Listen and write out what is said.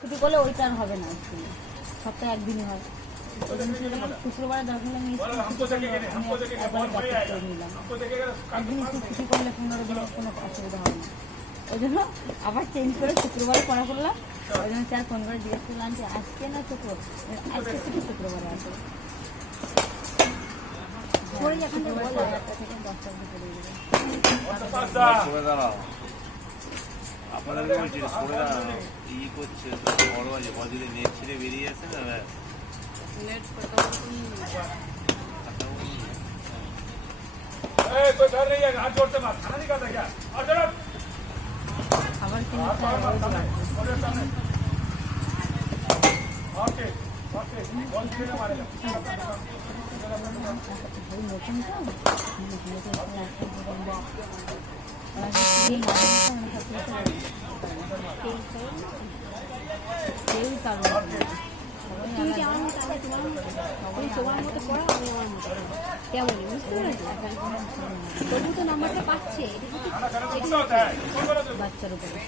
ছুটি করলে ওইটা আর হবে না, সপ্তাহে একদিনই হয়। ওই জন্য শুক্রবারে দরকার আমি একবার নিলাম, একদিন একটু ছুটি করলে 15 দিনের কোনো অসুবিধা হবে না। ওই জন্য আবার চেঞ্জ করে শুক্রবারে পড়া করলাম। ওই জন্য স্যার ফোন করে জিজ্ঞেস করলাম যে আজকে না আজকে ছুটি শুক্রবারে আসে শুক্রবার 8টা থেকে 10টার ভিতরে আপনাদেরকে বলছি সোনা ই করছে বড় আছে কদিনে নেট ছিঁড়ে বেরিয়ে আসে না নেট খাবার কিনে নতুন কেউ কারণ তুমি কি আমার মতো তুমি তোমার মতো পড়াও, আমি আমার মতো কেমন বুঝতে পেরেছি। তবু তো নাম্বারটা পাচ্ছে, বাচ্চার উপরে